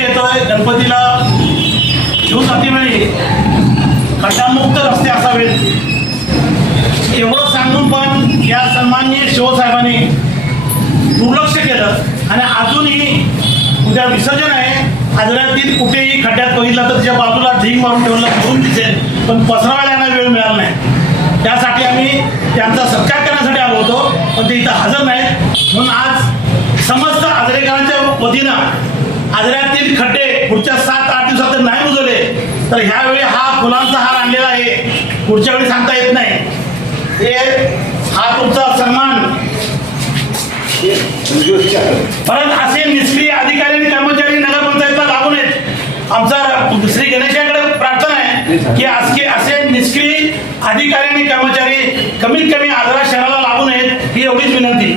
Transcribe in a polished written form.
गणपती येतोय, गणपतीला जीवसाथीवेळी खड्डामुक्त रस्ते असावेत एवढं सांगून पण या सन्माननीय शिवसाहेबांनी दुर्लक्ष केलं आणि अजूनही उद्या विसर्जन आहे. आजऱ्यातील कुठेही खड्ड्यात बघितलं तर त्याच्या बाजूला ढीग मारून ठेवलं म्हणून दिसेल, पण पसरवायला यांना वेळ मिळाला नाही. त्यासाठी आम्ही त्यांचा सत्कार करण्यासाठी आलो होतो, पण ते इथं हजर नाहीत. म्हणून आज समस्त आजरेकरांच्या वतीनं आजऱ्यातील खड्डे पुढच्या 7-8 दिवसात जर नाही बुजवले तर ह्यावेळी हा फुलांचा हार आणलेला आहे, पुढच्या वेळी सांगता येत नाही. हे हा तुमचा सन्मान. परत असे निष्क्रिय अधिकारी आणि कर्मचारी नगरपंचायतला लागू नयेत. आमचा श्री गणेशाकडे प्रार्थना आहे की असे निष्क्रिय अधिकारी आणि कर्मचारी कमीत कमी आजरा शहराला लागू नयेत, ही एवढीच विनंती.